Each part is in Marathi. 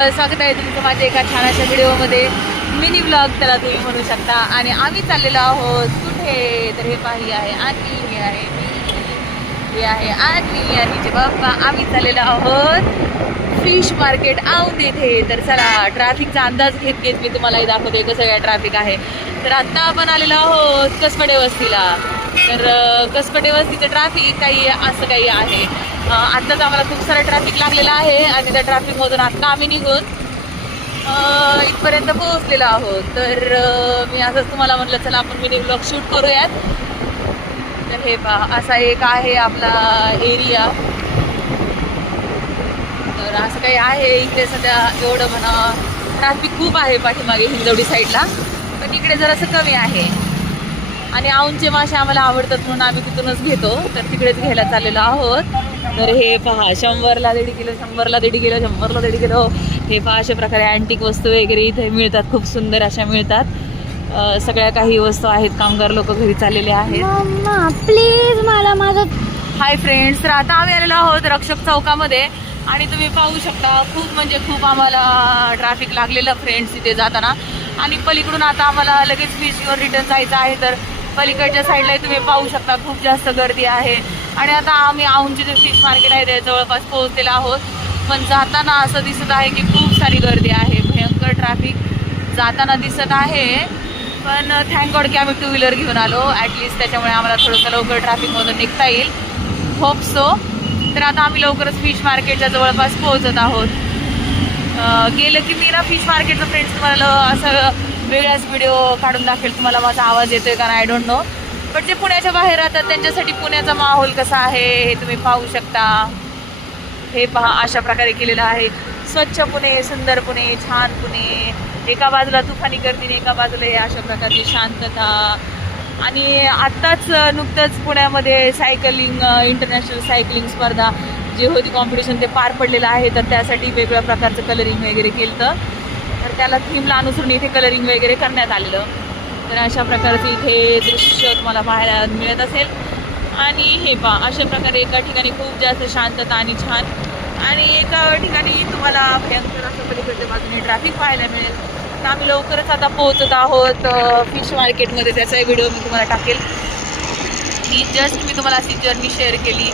स्वागत आहे तुमचं माझ्या एका छानशा व्हिडिओमध्ये. मिनी ब्लॉग त्याला तुम्ही म्हणू शकता. आणि आम्ही चाललेलो आहोत कुठे तर हे पाही आहे आणि हे आहे मी, हे आहे आणि आणीचे बाप्पा. आम्ही चाललेलो आहोत फिश मार्केट औंध येथे. तर चला ट्रॅफिकचा अंदाज घेत घेत मी तुम्हालाही दाखवते कसं काय ट्रॅफिक आहे. तर आत्ता आपण आलेलो आहोत कसपडे वस्तीला. तर कसपडे वस्तीचं ट्रॅफिक काही असं काही आहे. आत्ताच आम्हाला खूप सारं ट्रॅफिक लागलेलं आहे आणि त्या ट्रॅफिकमधून आत्ता आम्ही निघून इथपर्यंत पोहोचलेलो आहोत. तर मी असंच तुम्हाला म्हटलं चला आपण मिनी ब्लॉग शूट करूयात. तर हे पहा असा एक आहे आपला एरिया. तर असं काही आहे इकडे सध्या. एवढं म्हणा ट्रॅफिक खूप आहे पाठीमागे हिंजवडी साईडला, पण इकडे जरासं कमी आहे. आणि औंधचे मासे आम्हाला आवडतात म्हणून आम्ही तिथूनच घेतो. तर तिकडेच घ्यायला चाललेलो आहोत. तर हे पहा 100ला 1.5 किलो, 100ला 1.5 किलो, 100ला 1.5 किलो. हे पहा अशा प्रकारे अँटिक वस्तू वगैरे इथे मिळतात. खूप सुंदर अशा मिळतात. सगळ्या काही वस्तू आहेत. कामगार लोक घरी चाललेले आहेत. प्लीज मला माझं. हाय फ्रेंड्स, तर आता आम्ही आलेलो आहोत रक्षक चौकामध्ये. आणि तुम्ही पाहू शकता खूप म्हणजे खूप आम्हाला ट्रॅफिक लागलेलं फ्रेंड्स इथे जाताना. आणि पलीकडून आता आम्हाला लगेच बीचवर रिटर्न जायचं आहे. तर पलीकडच्या साईडला तुम्ही पाहू शकता खूप जास्त गर्दी आहे. आणि आता आम्ही औंधचे जे फिश मार्केट आहे ते जवळपास पोहोचलेलो आहोत. पण जाताना असं दिसत आहे की खूप सारी गर्दी आहे. भयंकर ट्रॅफिक जाताना दिसत आहे. पण थँक गॉड की आम्ही 2 व्हीलर घेऊन आलो ॲटलिस्ट. त्याच्यामुळे आम्हाला थोडंसं लवकर ट्रॅफिकमधून निघता येईल. Hope so. तर आता आम्ही लवकरच फिश मार्केटच्या जवळपास पोहोचत आहोत. गेलं की मी ना फिश मार्केटचं फ्रेंड्स तुम्हाला असं वेगळाच व्हिडिओ काढून दाखवेल. तुम्हाला माझा आवाज येतोय का आय डोंट नो. पण जे पुण्याच्या बाहेर राहतात त्यांच्यासाठी पुण्याचा माहोल कसा आहे हे तुम्ही पाहू शकता. हे पहा अशा प्रकारे केलेलं आहे. स्वच्छ पुणे, सुंदर पुणे, छान पुणे. एका बाजूला तुफानी गर्दी, एका बाजूला हे अशा प्रकारची शांतता. आणि आत्ताच नुकतंच पुण्यामध्ये सायकलिंग इंटरनॅशनल सायकलिंग स्पर्धा जी होती कॉम्पिटिशन ते पार पडलेलं आहे. तर त्यासाठी वेगवेगळ्या प्रकारचं कलरिंग वगैरे केलं. तर त्याला थीमला अनुसरून इथे कलरिंग वगैरे करण्यात आलेलं. तर अशा प्रकारचे इथे दृश्य तुम्हाला पाहायला मिळत असेल. आणि हे पहा अशा प्रकारे एका ठिकाणी खूप जास्त शांतता आणि छान. आणि एका ठिकाणी तुम्हाला भयंकर असं पलीकडच्या बाजूने ट्रॅफिक पाहायला मिळेल. तर आम्ही लवकरच आता पोहोचत आहोत फिश मार्केटमध्ये. त्याचाही व्हिडिओ मी तुम्हाला टाकेल. ही जस्ट मी तुम्हाला अशी जर्नी शेअर केली.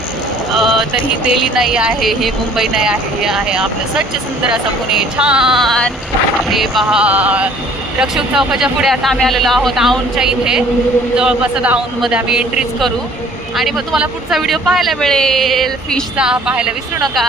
तर ही दिल्ली नाही आहे, हे मुंबई नाही आहे, हे आहे आपलं स्वच्छ सुंदर असं पुणे छान. हे पहा रक्षक चौकाच्या पुढे आता आम्ही आलेलो आहोत औंधच्या इथे. जवळपास आता औंधमध्ये आम्ही एंट्रीच करू. आणि मग तुम्हाला पुढचा व्हिडिओ पाहायला मिळेल फिशचा. पाहायला विसरू नका.